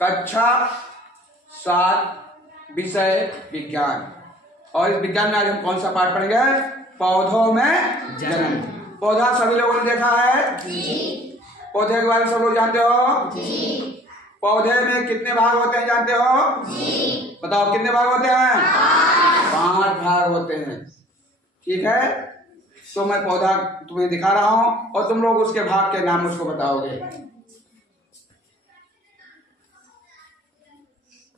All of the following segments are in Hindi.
कक्षा 7 विषय विज्ञान। और इस विज्ञान में आज हम कौन सा पाठ पढ़ेंगे? पौधों में जन्म। पौधा सभी लोगों ने देखा है जी। पौधे के बारे में सब लोग जानते हो जी। पौधे में कितने भाग होते हैं जानते हो जी? बताओ कितने भाग होते हैं? 5 भाग होते हैं। ठीक है, तो मैं पौधा तुम्हें दिखा रहा हूं और तुम लोग उसके भाग के नाम उसको बताओगे।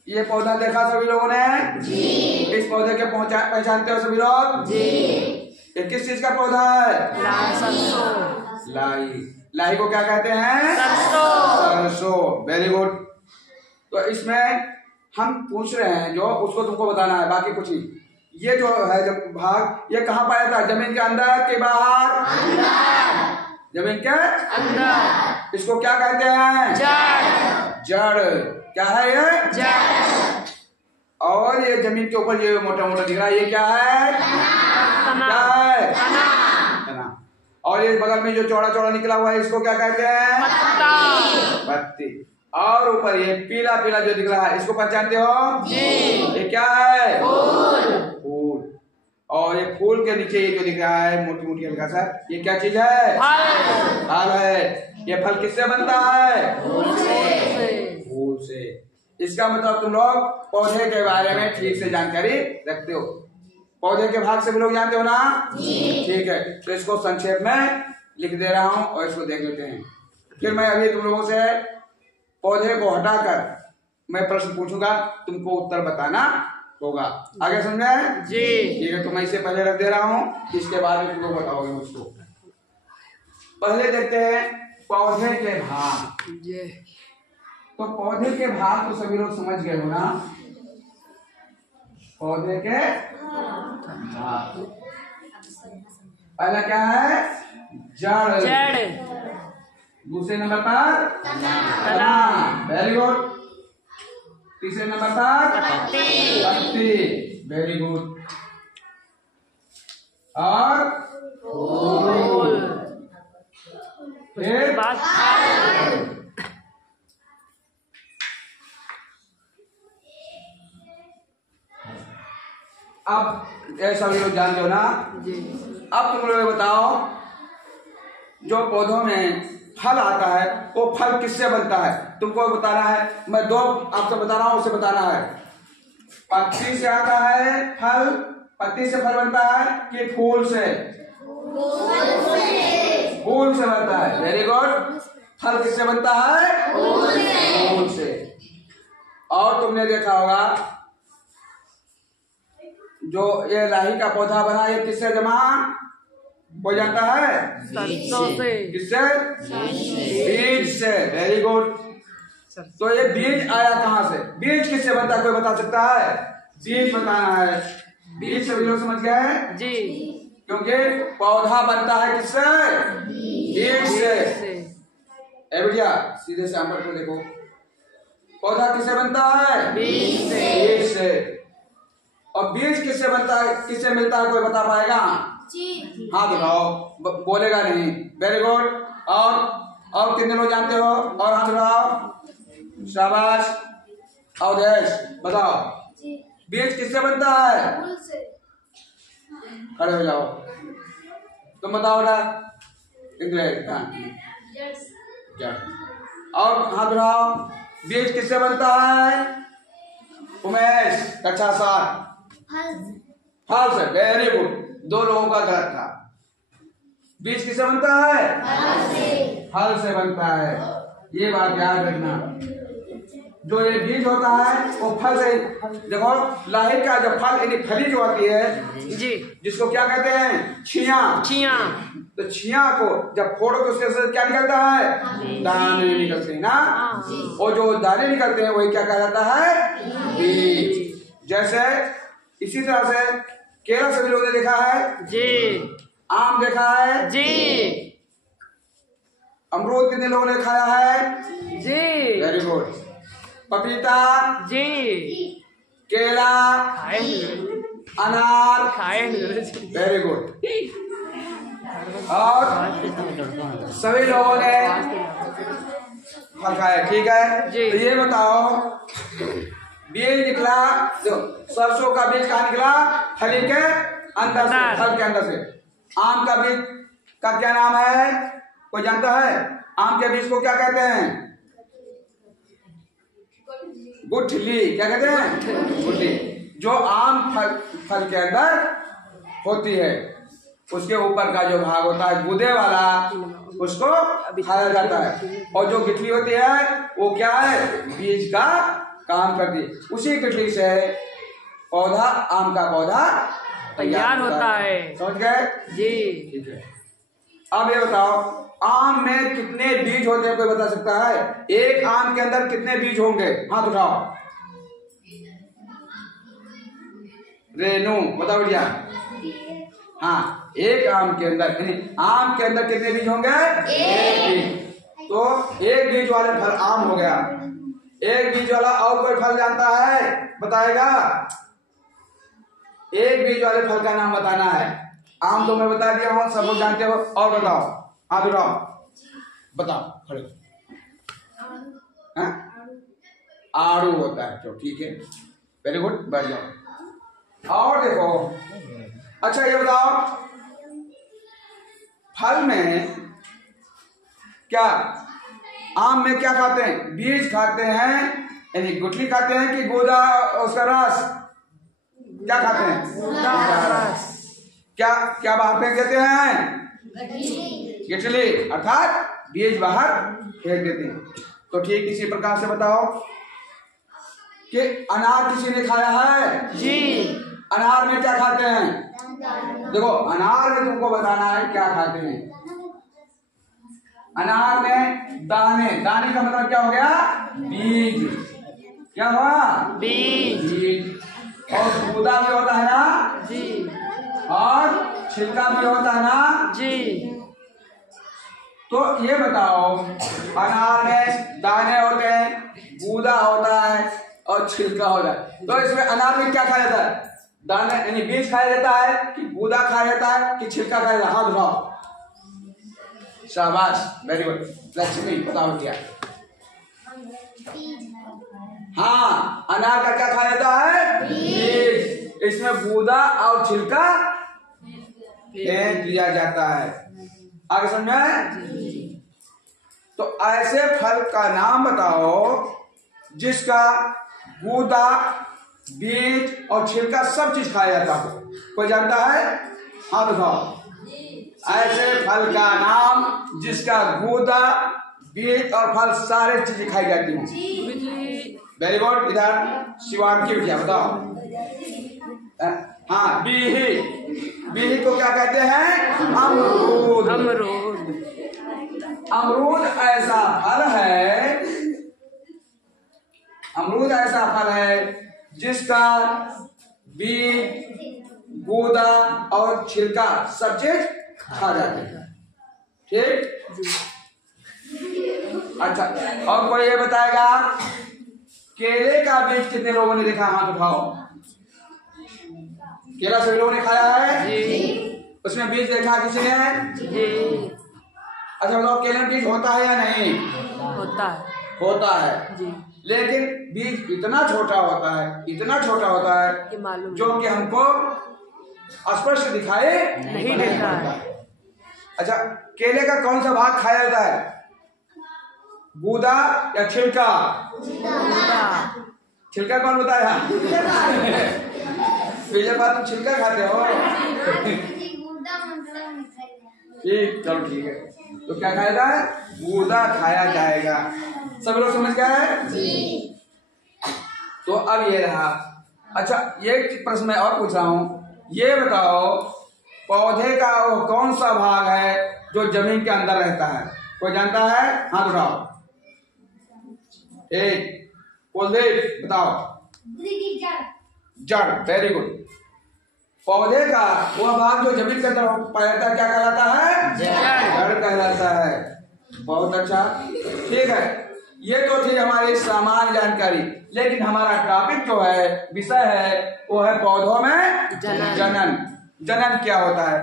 ये पौधा देखा सभी लोगों ने जी। इस पौधे के पहचानते हो सभी लोग जी। ये किस चीज का पौधा है? लाई। लाई को क्या कहते हैं? सरसों। Very good. तो इसमें हम पूछ रहे हैं जो उसको तुमको बताना है, बाकी कुछ नहीं। ये जो है जब भाग, ये कहाँ पाया जाता है? जमीन के अंदर के बाहर? अंदर। जमीन के अंदर। इसको क्या कहते हैं? जड़। जड़। क्या है ये? जड़। और ये जमीन के ऊपर ये मोटा मोटा दिख रहा है, ये क्या है? क्या है? तना। और ये बगल में जो चौड़ा चौड़ा निकला हुआ है, इसको क्या कहते हैं? पत्ती। और ऊपर ये पीला पीला जो दिख रहा है, इसको पहचानते हो जी? ये क्या है? फूल। और ये फूल के नीचे ये जो दिख रहा है मोटी मोटी हल्का सा, ये क्या चीज है? फल है। ये फल किससे बनता है? फूल से। इसका मतलब तुम लोग पौधे के बारे में ठीक से जानकारी रखते हो। पौधे के भाग से भी लोग जानते हो ना जी। ठीक है, तो इसको संक्षेप में लिख दे रहा हूं और इसको देख लेते हैं। फिर मैं अभी तुम लोगों से पौधे को हटाकर मैं प्रश्न पूछूंगा, तुमको उत्तर बताना होगा। आगे समझे जी? ठीक है, तो मैं इसे पहले रख दे रहा हूँ, इसके बाद में तुम लोग बताओगे मुझको। पहले देखते हैं पौधे के भाग। तो पौधे के भाग तो सभी लोग समझ गए हो ना? पौधे के भाग पहला क्या है? जड़। दूसरे नंबर पर तना। Very good. तीसरे नंबर पर पत्ती। Very good. और फूल। फिर अब ऐसा भी लोग जानते हो ना जी। अब तुम लोग बताओ, जो पौधों में फल आता है वो फल किससे बनता है? तुमको बताना है। मैं 2 आपसे बता रहा हूं, उसे बताना है। पत्ती से आता है फल, पत्ती से फल बनता है कि फूल से? फूल से बनता है। Very good. फल किससे बनता है? फूल से। और तुमने देखा होगा जो ये लाही का पौधा बना, ये किससे जमा हो जाता है? सरसों से। किससे? बीज से। Very good. तो ये बीज आया कहाँ से? बीज किससे बनता है, कोई बता सकता है? बीज बताना है। बीज सभी लोग समझ गए जी? क्योंकि पौधा बनता है किससे? बीज से। ए भैया सीधे सैंपल को देखो, पौधा किससे बनता है? बीज से। और बीज किससे बनता है, किससे मिलता है, कोई बता पाएगा? हाथ उठाओ, बोलेगा नहीं। Very good. और कितने लोग जानते हो? और हाथ उठाओ। शाबाश। अवधेश बताओ, बीज किससे बनता है? खड़े हो जाओ, तुम बताओ ना। और हाथ उठाओ, बीज किससे बनता है? उमेश कक्षा 7। फल से। Very good. 2 लोगों का गलत था। बीज किससे बनता है? फल से बनता है। ये बात याद रखना। जो ये बीज होता है वो फल से। देखो लाही का जब फल यानी फली जो आती है जी, जिसको क्या कहते हैं? छिया। तो छिया को जब फोड़ो तो उसके से क्या निकलता है? दाने निकलते हैं ना। और जो दाने निकलते हैं वही क्या कहलाता है? बीज। जैसे इसी तरह से केला सभी लोगों ने देखा है जी। आम देखा है जी। अमरूद कितने लोगों ने खाया है जी? Very good. पपीता जी। केला, अनार, वेरी गुड। और सभी लोगों ने फल खाए, ठीक है। तो ये बताओ बीज निकला, जो सरसों का बीज कहाँ निकला? फली के अंदर से, फल के अंदर से। आम का बीज का क्या नाम है, कोई जानता है? आम के बीज को क्या कहते हैं? गुठली। क्या कहते हैं? गुठली। जो आम फल के अंदर होती है, उसके ऊपर का जो भाग होता है गूदे वाला, उसको खाया जाता है। और जो गिठली होती है वो क्या है? बीज का काम करती है। उसी गिठली से पौधा, आम का पौधा तैयार होता है। समझ गए जी? ठीक है। अब ये बताओ आम में कितने बीज होते हैं, कोई बता सकता है? एक आम के अंदर कितने बीज होंगे? हाथ उठाओ। रेनू बताओ भैया। हाँ, एक आम के अंदर, आम के अंदर कितने बीज होंगे? एक बीज। तो एक बीज वाले फल आम हो गया। एक बीज वाला और कोई फल जानता है? बताएगा? एक बीज वाले फल का नाम बताना है। आम तो मैं बता दिया हूँ, सब लोग जानते हो। और बताओ, हाथ उठाओ, बताओ। खड़े। आड़ू होता है। तो ठीक है, वेरी गुड, बैठ जाओ। और देखो, अच्छा ये बताओ फल में क्या, आम में क्या खाते हैं? बीज खाते हैं, यानी गुठली खाते हैं कि गूदा उसका रस? क्या खाते हैं? रस। क्या क्या बाहर फेंक देते हैं? गिठली, अर्थात बीज बाहर फेंक देते हैं। तो ठीक इसी प्रकार से बताओ कि अनार किसी ने खाया है? जी। अनार में क्या खाते हैं? देखो अनार में तुमको बताना है क्या खाते हैं। अनार में दाने, दाने का मतलब क्या हो गया? बीज। क्या हुआ? बीज। और गूदा भी होता है ना जी, और छिलका भी होता है ना जी। तो ये बताओ अनार में दाने होते हैं, गूदा होता है और छिलका होता है। तो इसमें अनार में क्या खाया जाता है? दाने यानी बीज खाया जाता है कि गूदा खाया जाता है कि छिलका खाया जाता है? हाथ उठाओ। शाबाश, वेरी गुड। लक्ष्मी बताओ क्या? हाँ, अनार का क्या खाया जाता है? बीज। इसमें गूदा और छिलका फेंक दिया जाता है। आगे समझे? तो ऐसे फल का नाम बताओ जिसका गूदा, बीज और छिलका सब चीज खाया जाता हो। कोई जानता है? हाँ बताओ। ऐसे फल का नाम जिसका गूदा, बीज और फल सारे चीजें खाई जाती हैं। Very good. इधर शिवांगी बिटिया बताओ। हाँ, बीही। बीही को क्या कहते हैं? अमरूद। अमरूद। अमरूद ऐसा फल है, अमरूद ऐसा फल है जिसका बीज, गूदा और छिलका सब चीज खा जाते हैं। ठीक? अच्छा, और कोई ये बताएगा केले का बीज कितने लोगों ने देखा? हाथ उठाओ। केला सभी लोगों ने खाया है जी। उसमें बीज देखा किसी ने जी? अच्छा बताओ केले में बीज होता है या नहीं? होता है। होता है जी। लेकिन बीज इतना छोटा होता है, इतना छोटा होता है जो कि हमको स्पष्ट दिखाई नहीं देता है। अच्छा, केले का कौन सा भाग खाया जाता है? गूदा या छिलका? छिलका कौन बताया? पहले बात तुम छिलका खाते हो। ठीक, चलो ठीक है। तो क्या खाया जाए? गूदा खाया जाएगा। सब लोग समझ गए जी? तो अब ये रहा। अच्छा, ये प्रश्न मैं और पूछ रहा हूँ, ये बताओ पौधे का वो कौन सा भाग है जो जमीन के अंदर रहता है? कोई जानता है? हाथ उठाओ। एक कुलदीप बताओ। जड़। Very good. पौधे का वह भाग जो जमीन के अंदर पाया जाता है क्या कहलाता है? जड़ कहलाता है। बहुत अच्छा, ठीक है। ये तो थी हमारी सामान्य जानकारी, लेकिन हमारा टॉपिक जो है, विषय है, वो है पौधों में जनन। जनन क्या होता है?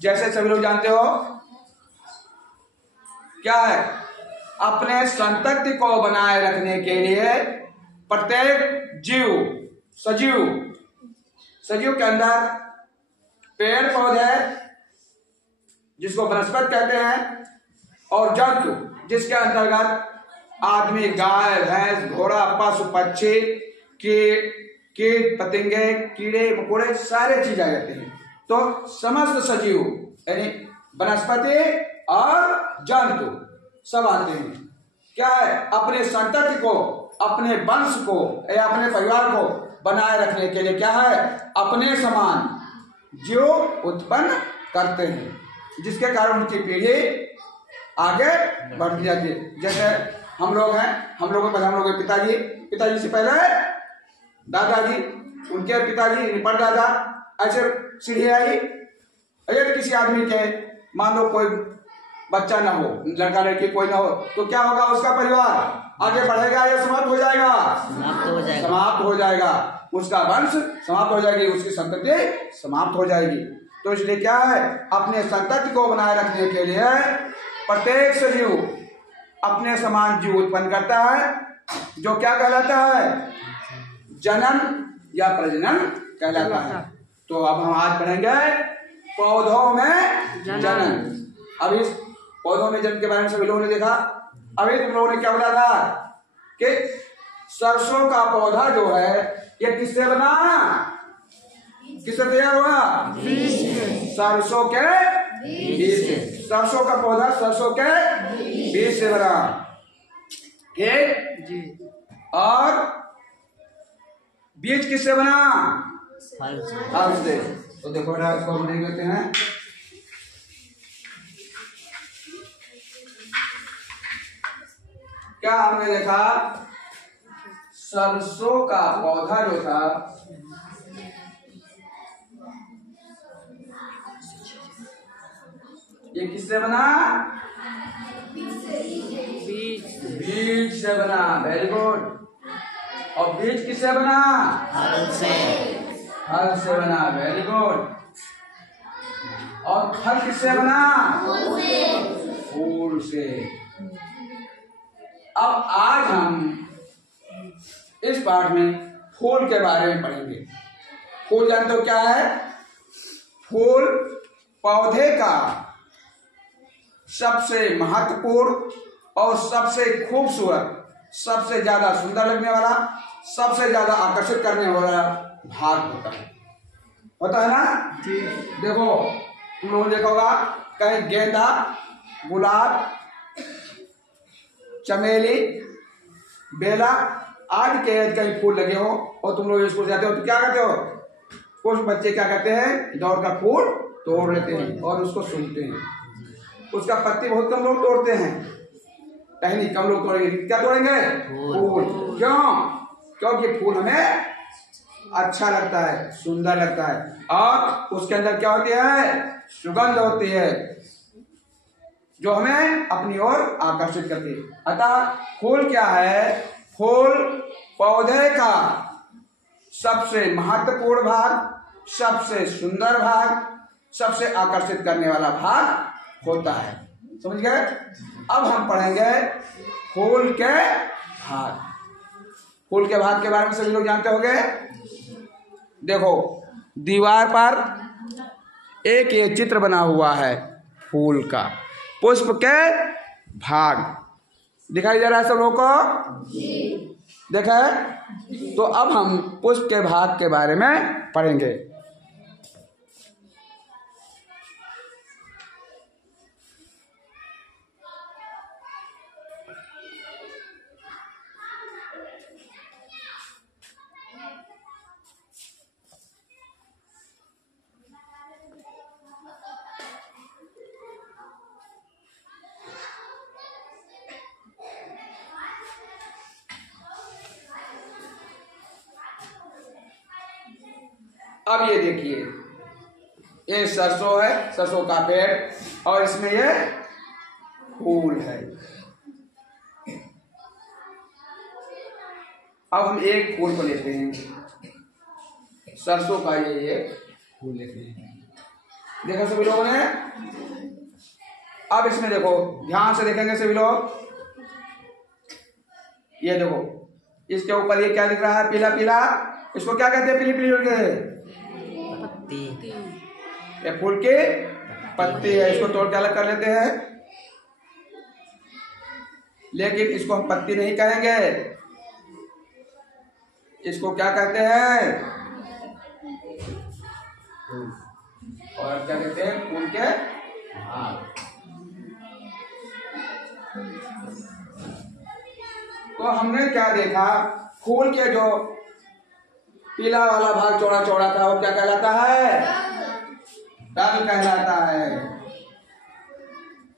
जैसे सभी लोग जानते हो क्या है? अपने संतति को बनाए रखने के लिए प्रत्येक जीव, सजीव के अंदर पेड़ पौधे जिसको वनस्पति कहते हैं, और जंतु जिसके अंतर्गत आदमी, गाय, भैंस, घोड़ा, पशु, पक्षी, कीट पतंगे, कीड़े मकोड़े सारे चीज आ जाते हैं। तो समस्त सजीव यानी वनस्पति और जंतु सब आते हैं। क्या है? अपने संतति को, अपने वंश को या अपने परिवार को बनाए रखने के लिए क्या है? अपने समान जीव उत्पन्न करते हैं, जिसके कारण उनकी पीढ़ी आगे बढ़ती जाती है। जैसे हम लोग हैं, हम लोगों के पिताजी से पहले दादाजी, उनके पिताजी, परदादा, ऐसे सीढ़ी आई। अगर किसी आदमी के मान लो कोई बच्चा ना हो, लड़का लड़की कोई ना हो, तो क्या होगा? उसका परिवार आगे बढ़ेगा या समाप्त हो जाएगा? समाप्त हो जाएगा। उसका वंश समाप्त हो जाएगी, उसकी संतति समाप्त हो जाएगी। तो इसलिए क्या है? अपने संतति को बनाए रखने के लिए प्रत्येक सजीव अपने समान जीव उत्पन्न करता है, जो क्या कहलाता है? जनन या प्रजनन कहलाता है। तो अब हम आज पढ़ेंगे पौधों में जनन। अब इस पौधों में जनन के बारे में सभी लोगों ने देखा। अभी तुम लोगों ने क्या बताया था कि सरसों का पौधा जो है ये किससे बना? किससे तैयार हुआ? सरसों के बीज से। सरसों का पौधा सरसों के बीज से बना। ठीक। और बीज किससे बना? फल से। तो देखो बेटा, इसको हम देख लेते हैं। क्या हमने देखा? सरसों का पौधा जो था ये किससे बना? बीज से बना। Very good. और बीज किससे बना? फल से बना। Very good. और फल किससे बना? फूल से। अब आज हम इस पाठ में फूल के बारे में पढ़ेंगे। फूल जानते हो क्या है? फूल पौधे का सबसे महत्वपूर्ण और सबसे खूबसूरत, सबसे ज्यादा सुंदर लगने वाला, सबसे ज्यादा आकर्षित करने वाला भाग होता है ना जी। देखो तुम लोगों ने देखा होगा कहीं गेंदा, गुलाब, चमेली, बेला आदि के कहीं फूल लगे हो और तुम लोग स्कूल जाते हो तो क्या करते हो? कुछ बच्चे क्या करते हैं? दौड़ का फूल तोड़ लेते हैं और उसको सूंघते हैं। उसका पत्ती बहुत कम लोग तोड़ते हैं, टहनी कम लोग तोड़ेंगे। क्या तोड़ेंगे? फूल। क्यों? क्योंकि फूल हमें अच्छा लगता है, सुंदर लगता है, और उसके अंदर क्या होती है? सुगंध होती है, जो हमें अपनी ओर आकर्षित करती है। अतः फूल क्या है? फूल पौधे का सबसे महत्वपूर्ण भाग, सबसे सुंदर भाग, सबसे आकर्षित करने वाला भाग होता है। समझ गए? अब हम पढ़ेंगे फूल के भाग। फूल के भाग के बारे में सभी लोग जानते होंगे। देखो दीवार पर एक ये चित्र बना हुआ है फूल का, पुष्प के भाग दिखाई दे रहा है सब लोगों को? देखा है? तो अब हम पुष्प के भाग के बारे में पढ़ेंगे। अब ये देखिए, ये सरसों है, सरसों का पेड़, और इसमें ये फूल है। अब हम एक फूल को लेते हैं, सरसों का ये फूल लेते हैं। देखा सभी लोगों ने? अब इसमें देखो, ध्यान से देखेंगे सभी लोग। ये देखो इसके ऊपर ये क्या लिख रहा है, पीला पीला, इसको क्या कहते हैं, पीली पीली पत्ती, ये फूल के पत्ती है। इसको तोड़ के अलग कर लेते हैं, लेकिन इसको हम पत्ती नहीं कहेंगे, इसको क्या कहते हैं, और क्या कहते हैं, फूल के भाग। तो हमने क्या देखा, फूल के जो पीला वाला भाग चौड़ा चौड़ा था वो क्या कहलाता है, दल कहलाता है,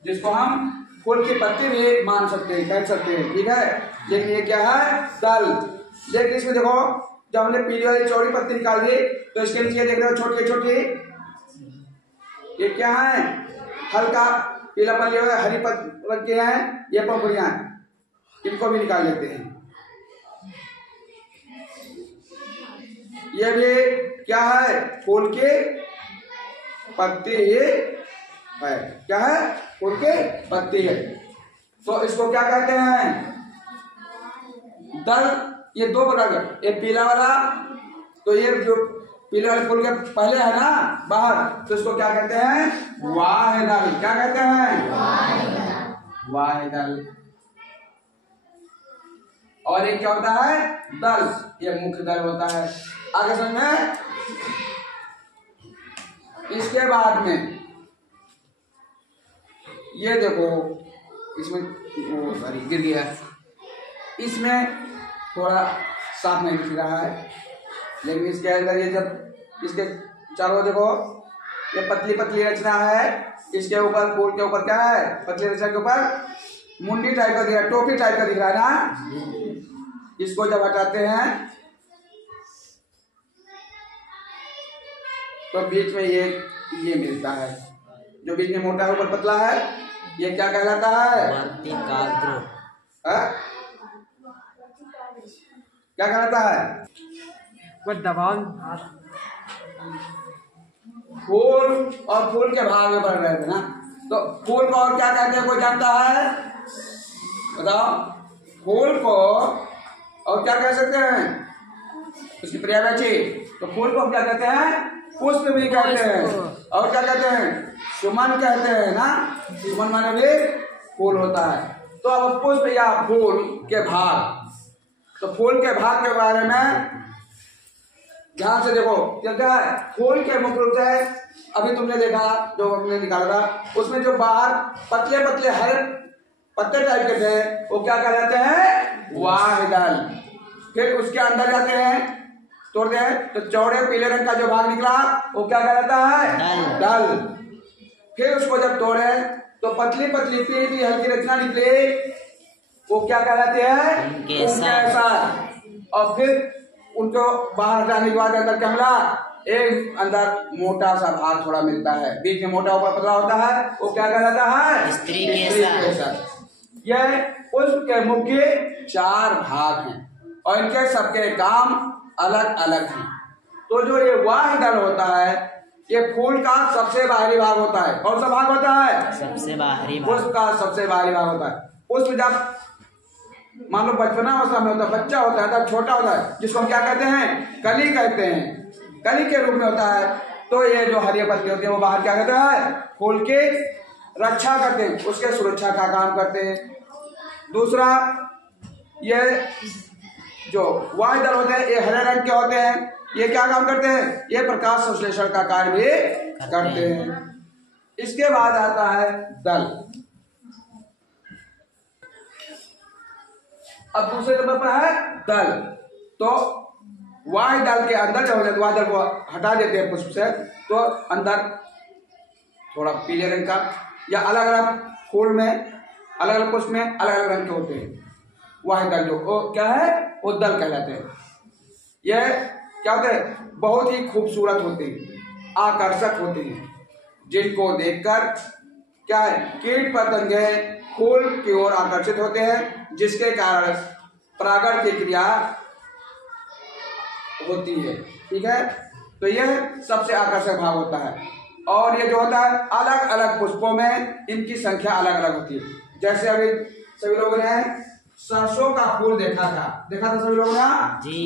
जिसको हम फूल की पत्ती भी मान सकते हैं, कह सकते हैं, ठीक है। लेकिन ये क्या है, दल। लेकिन इसमें देखो जब हमने पीली वाली चौड़ी पत्ती निकाल दी तो इसके नीचे देख रहे हो छोटी छोटी, ये क्या है, हल्का पीलापन लिए हुए हरी पत्ती हैं, ये पंखुड़ियां हैं, इनको भी निकाल लेते हैं। ये भी क्या है, फूल के पत्ती है, क्या है, फूल के पत्ती है। तो इसको क्या कहते हैं, दल। ये दो प्रकार का, एक पीला वाला, तो ये जो पीले वाले फूल के पहले है ना बाहर, तो इसको क्या कहते हैं, वाहिदल। क्या कहते हैं, वाहिदल। और ये क्या होता है, दल, ये मुख्य दल होता है। आगे समझ में। इसके बाद में ये देखो, इसमें सॉरी गिर गया, इसमें थोड़ा साफ नहीं दिख रहा है, लेकिन इसके अंदर ये जब इसके चारों देखो ये पतली पतली रचना है, इसके ऊपर फूल के ऊपर क्या है, पतली रचना के ऊपर मुंडी टाइप का दिख रहा है, टोपी टाइप का दिख रहा है ना। इसको जब हटाते हैं तो बीच में ये मिलता है, जो बीच में मोटा है ऊपर पतला है, ये क्या कहलाता है, क्या कहलाता है, वो दबाव। फूल और फूल के भाग में बढ़ रहे थे ना, तो फूल को और क्या कहते हैं, कोई जानता है, बताओ। फूल को और क्या कह सकते हैं, उसकी पर्यायवाची। तो फूल को हम क्या कहते हैं, पुष्प भी कहते हैं, और क्या कहते हैं, सुमन कहते हैं ना। सुमन माने भी फूल होता है। तो अब पुष्प या फूल के भाग, तो फूल के भाग के बारे में ध्यान से देखो, क्या है, फूल के मुख्य रूप से अभी तुमने देखा जो हमने निकाला था, उसमें जो बाहर पतले पतले हरे पत्ते टाइप के थे वो क्या कहलाते हैं, वाहिदल। फिर उसके अंदर जाते हैं, तोड़ते हैं, तो चौड़े पीले रंग का जो भाग निकला वो क्या कहलाता है, दल। फिर उसको जब तोड़े तो पतली पतली पीली हल्की रचना निकली, वो क्या कहलाते हैं, केसर। और फिर उनको बाहर हटाने के बाद अंदर क्या मिला, एक अंदर मोटा सा भाग थोड़ा मिलता है, बीच में मोटा ऊपर पतला होता है, वो क्या कहलाता है, स्त्री केसर। यह पुष्प के मुख्य 4 भाग हैं और इनके सबके काम अलग अलग हैं। तो जो ये वाहिदल होता है, ये फूल का सबसे बाहरी भाग होता है। कौन सा भाग होता है, सबसे बाहरी भाग। पुष्प का सबसे बाहरी भाग होता है। पुष्प जब मान लो बचपनावस्था में होता है, बच्चा होता है, तब छोटा होता है, जिसको हम क्या कहते हैं, कली कहते हैं, कली के रूप में होता है। तो ये जो हरी पत्ती होती है वो बाहर क्या कहते हैं, फूल की रक्षा करते हैं, उसके सुरक्षा का काम करते हैं। दूसरा, ये जो वाहिदल होते हैं ये हरे रंग के होते हैं, ये क्या काम करते हैं, ये प्रकाश संश्लेषण का कार्य भी करते हैं। इसके बाद आता है दल। अब दूसरे नंबर पर है दल। तो वाहिदल के अंदर जब हो वाहिदल को हटा देते हैं पुष्प से, तो अंदर थोड़ा पीले रंग का या अलग अलग फूल में, अलग अलग पुष्प में अलग अलग रंग के होते हैं। वाहिदल जो वो क्या है, वो दल कहलाते हैं। यह क्या होते हैं, बहुत ही खूबसूरत होते हैं, आकर्षक होते हैं, जिनको देखकर क्या है, कीट पतंगे फूल की ओर आकर्षित होते हैं, जिसके कारण परागण की क्रिया होती है। ठीक है, तो यह सबसे आकर्षक भाग होता है। और ये जो होता है, अलग अलग पुष्पों में इनकी संख्या अलग अलग होती है। जैसे अभी सभी लोगों ने सरसों का फूल देखा था सभी लोगों ने? जी।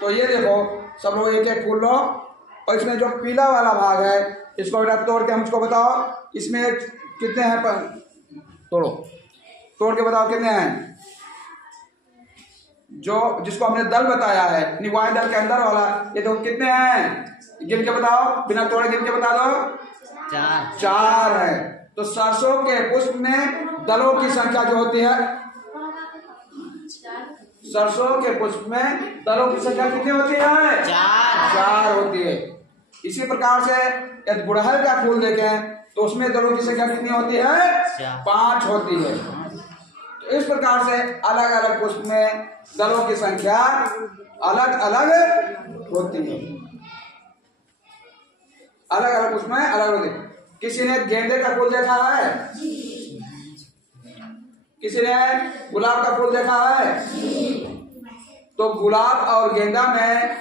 तो ये देखो सब लोग एक एक फूल लो और इसमें जो पीला वाला भाग है इसको बेटा तोड़ के मुझको बताओ इसमें कितने हैं तोड़ के बताओ कितने हैं। जो जिसको हमने दल बताया है निवाय दल के अंदर वाला ये देखो कितने हैं गिन के बताओ, बिना तोड़े गिन के बता दो। 4 है। तो सरसों के पुष्प में दलों की संख्या जो होती है, सरसों के पुष्प में दलों की संख्या कितनी होती है? 4 होती है। इसी प्रकार से यदि गुड़हल का फूल देखें तो उसमें दलों की संख्या कितनी होती है? 5 होती है। तो इस प्रकार से अलग अलग पुष्प में दलों की संख्या अलग अलग होती है। अलग अलग पुष्प में अलग होती है। किसी ने गेंदे का फूल देखा है? किसी ने गुलाब का फूल देखा है? तो गुलाब और गेंदा में